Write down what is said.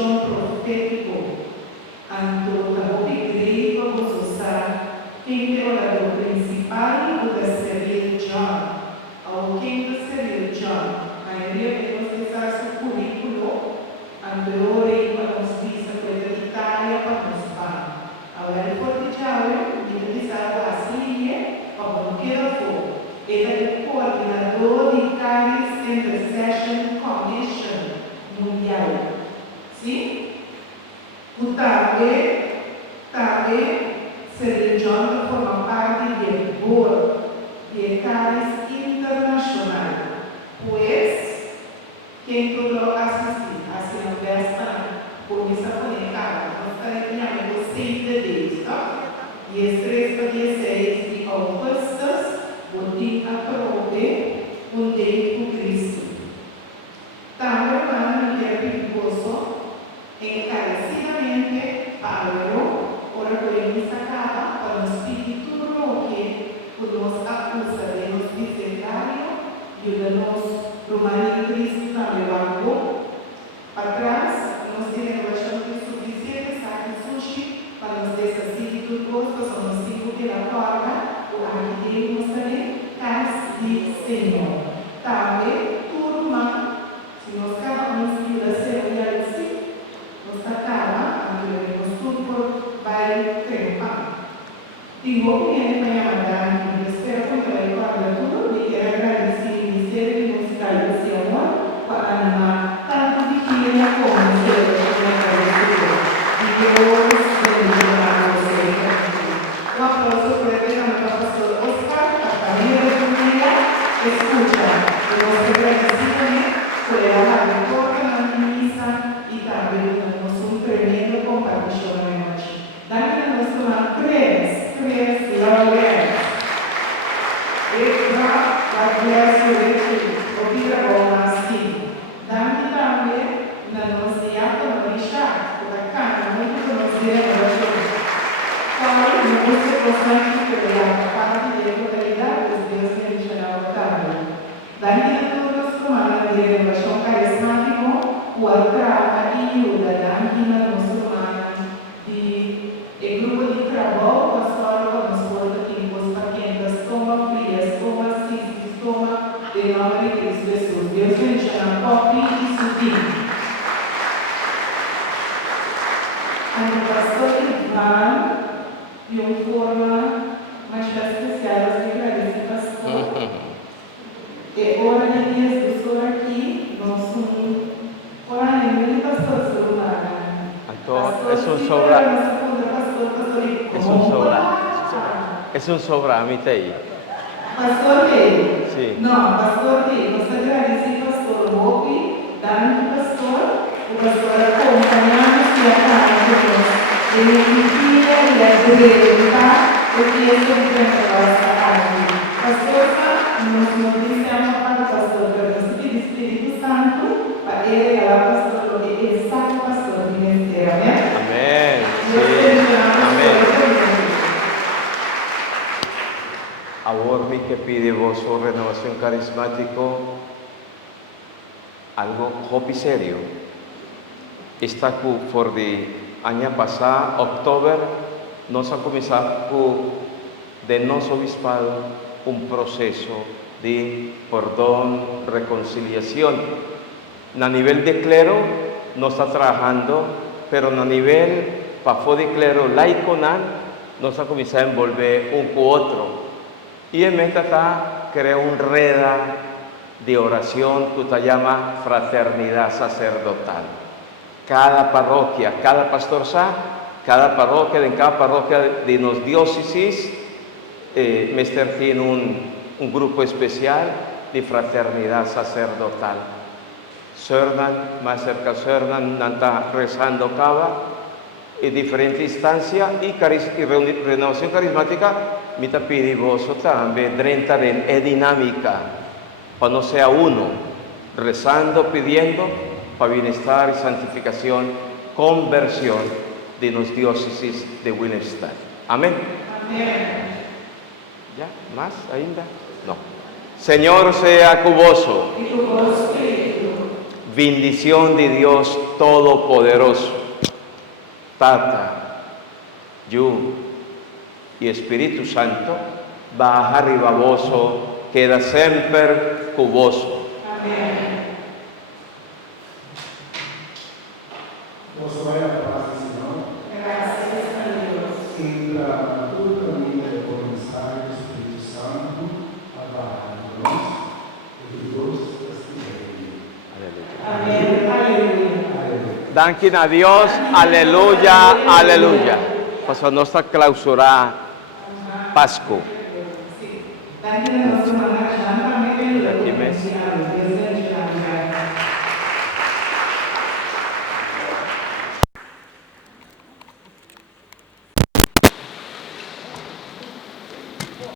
John profético, ando la igreja vos usar quem é o orador principal do seria John. Alguém do seria John, a maioria de nós usar seu currículo, andou aí para nos visa para a Itália, para nos pá. Agora, depois de Jaú, ele usava a linha, para não querer for. Ele é o coordenador de Caris Intercession Commission Mundial. Sim? O também seria John forma parte do board de Caris Internacional. Pois, quem puder assistir a festa por missa conectada, nós estaremos 6 de days, tá? E as 3 para 16 de agosto, botim aprove date com Cristo. Também, hermano, que é perigoso, encarecidamente, Paulo, ora por ele sacava para o Espírito que nos acusa de nos visitário e de nos Romani Cristo na levantou. Atrás, nós temos bastante suficiente sacrifício para nos desasir de gosto, são os 5 que na porta, o arquiteto nos também, casa de Senhor. Também, turma, se nós acabamos de ser assim, nos acaba, nós tudo vai trepar. Digo que ele vai mandar, e espero que vai guardar tudo, e quero agradecer e dizer que nos traz esse amor para animar tanto de dia como de ser agradecido. E que Deus bendiga a você. Um aplauso para o pastor Oscar, a família de família, escuta, eu vou ser agradecido também por ela na porta na missa e também damos um tremendo compartilhamento. Daqui nós tomamos três glórias. E God bless you, ouvir a bola assim. Daqui também na nossa diácono Richard, por acá, muito conhecido. Qual não você consegue criar a parte de totalidade dos Deus que ele chama também. Daqui todos tomamos de renovação carismático, o altar ajuda daqui na muçulmana de grupo de trabalho pastoral para nos porta que nos paquetas, toma frias, toma cisnes, toma de nome de Cristo Jesus. Deus me chama copi e subi. O pastor Ivan de uma forma mais especial, eu agradeço, pastor. E ora de dias do Senhor aqui, nós somos orando em pastor Solumana. Es un sobra, a mí te ahí. Pastor Rei? Sí. Não, Pastor Rei. Nós agradecemos Pastor Mopi, dando pastor, o pastor acompanhando e acompanhando. Ele ensina e ajuda o que é sobre a nossa arte. Pastor, nós não precisamos para o pastor, para o Espírito Santo, para ele é o pastor, ele sabe o pastor de ministério, né? Amén. Sí. Amén. Ahora mi que pide vos o renovación carismático algo hobby serio. Está por de año pasado, octubre, nos ha comenzado de nosso obispado un proceso de perdón, reconciliación. A nivel de clero no está trabajando, pero a nivel para de clero laico nos ha comenzado a envolver un con otro. Y en esta está crea un reda de oración que se llama fraternidad sacerdotal. Cada parroquia, cada pastor cada parroquia, en cada parroquia de nos diócesis, Mester tiene un grupo especial de fraternidad sacerdotal. Sörnan, más cerca Sörnan, está rezando cava, en diferentes instancias y renovación carismática, me te pide vos también, es dinámica, para no sea uno, rezando, pidiendo, para bienestar y santificación, conversión de los diócesis de Willemstad. Amén. Amém. ¿Ya? ¿Más ainda? No. Señor sea cuboso. E o vosso Espírito bendición de Dios Todopoderoso, Tata, Yu y Espíritu Santo, baja arriba voso, queda sempre con voso. Amém. Posso vai a paz do Senhor? Graças a Deus. Entra todo o caminho do mensagem do Espírito Santo, a barra de nós, e de todos os que creem. Amém. Aleluia. Aleluia. Danken a Dios, aleluya, aleluya. Para nuestra clausura Pascua. Sim. Daqui na nossa manhã já também Daqui mesmo. Deus